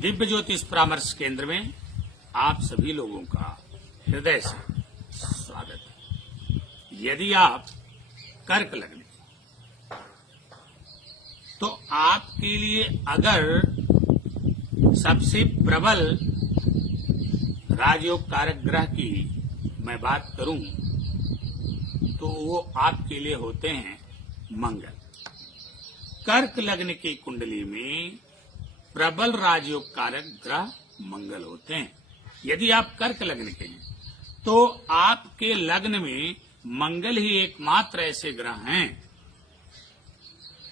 दिव्य ज्योतिष परामर्श केंद्र में आप सभी लोगों का हृदय से स्वागत है। यदि आप कर्क लग्न तो आपके लिए अगर सबसे प्रबल राजयोग कारक ग्रह की मैं बात करूं तो वो आपके लिए होते हैं मंगल। कर्क लग्न की कुंडली में प्रबल राजयोग कारक ग्रह मंगल होते हैं। यदि आप कर्क लग्न के हैं तो आपके लग्न में मंगल ही एकमात्र ऐसे ग्रह हैं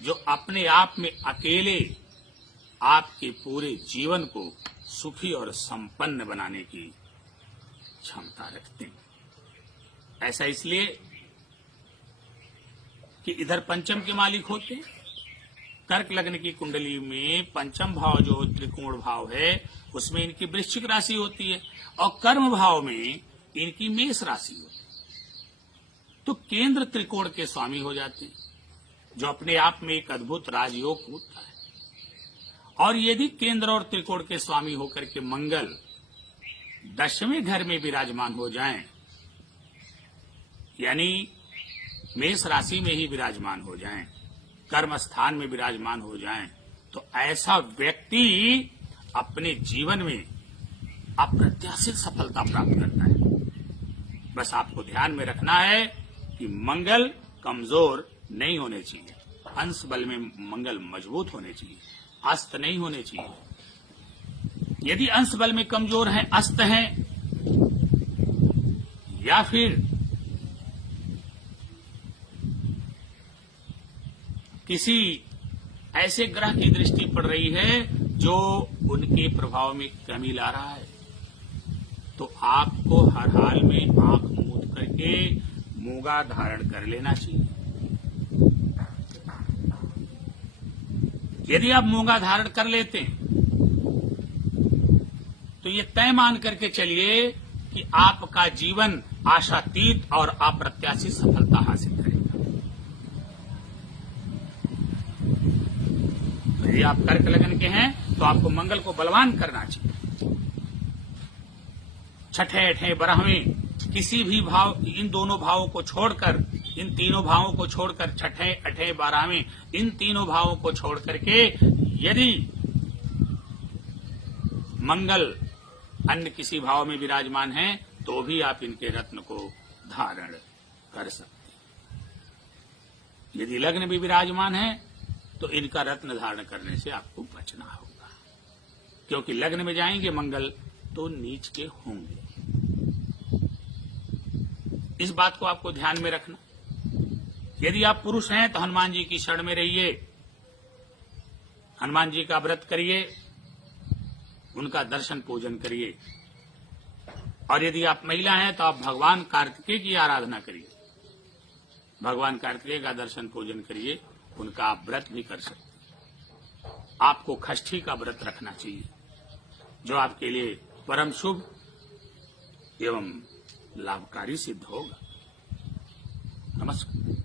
जो अपने आप में अकेले आपके पूरे जीवन को सुखी और संपन्न बनाने की क्षमता रखते हैं। ऐसा इसलिए कि इधर पंचम के मालिक होते हैं। कर्क लग्न की कुंडली में पंचम भाव जो त्रिकोण भाव है उसमें इनकी वृश्चिक राशि होती है और कर्म भाव में इनकी मेष राशि होती है। तो केंद्र त्रिकोण के स्वामी हो जाते हैं जो अपने आप में एक अद्भुत राजयोग होता है। और यदि केंद्र और त्रिकोण के स्वामी होकर के मंगल 10वें घर में विराजमान हो जाएं, यानी मेष राशि में ही विराजमान हो जाएं, कर्म स्थान में विराजमान हो जाएं, तो ऐसा व्यक्ति अपने जीवन में अप्रत्याशित सफलता प्राप्त करता है। बस आपको ध्यान में रखना है कि मंगल कमजोर नहीं होने चाहिए, अंश बल में मंगल मजबूत होने चाहिए, अस्त नहीं होने चाहिए। यदि अंश बल में कमजोर हैं, अस्त हैं, या फिर किसी ऐसे ग्रह की दृष्टि पड़ रही है जो उनके प्रभाव में कमी ला रहा है, तो आपको हर हाल में आंख मूंद करके मूंगा धारण कर लेना चाहिए। यदि आप मूंगा धारण कर लेते हैं तो ये तय मान करके चलिए कि आपका जीवन आशातीत और अप्रत्याशित सफलता हासिल करेगा। यदि आप कर्क लग्न के हैं तो आपको मंगल को बलवान करना चाहिए। छठे अठे बारहवें किसी भी भाव, इन दोनों भावों को छोड़कर, इन तीनों भावों को छोड़कर, छठे अठे बारहवें इन तीनों भावों को छोड़ करके यदि मंगल अन्य किसी भाव में विराजमान है तो भी आप इनके रत्न को धारण कर सकते हैं। यदि लग्न भी विराजमान है तो इनका रत्न धारण करने से आपको बचना होगा, क्योंकि लग्न में जाएंगे मंगल तो नीच के होंगे। इस बात को आपको ध्यान में रखना। यदि आप पुरुष हैं तो हनुमान जी की शरण में रहिए, हनुमान जी का व्रत करिए, उनका दर्शन पूजन करिए। और यदि आप महिला हैं तो आप भगवान कार्तिकेय की आराधना करिए, भगवान कार्तिकेय का दर्शन पूजन करिए, उनका आप व्रत भी कर सकते हैं। आपको षष्ठी का व्रत रखना चाहिए जो आपके लिए परम शुभ एवं लाभकारी सिद्ध होगा। नमस्कार।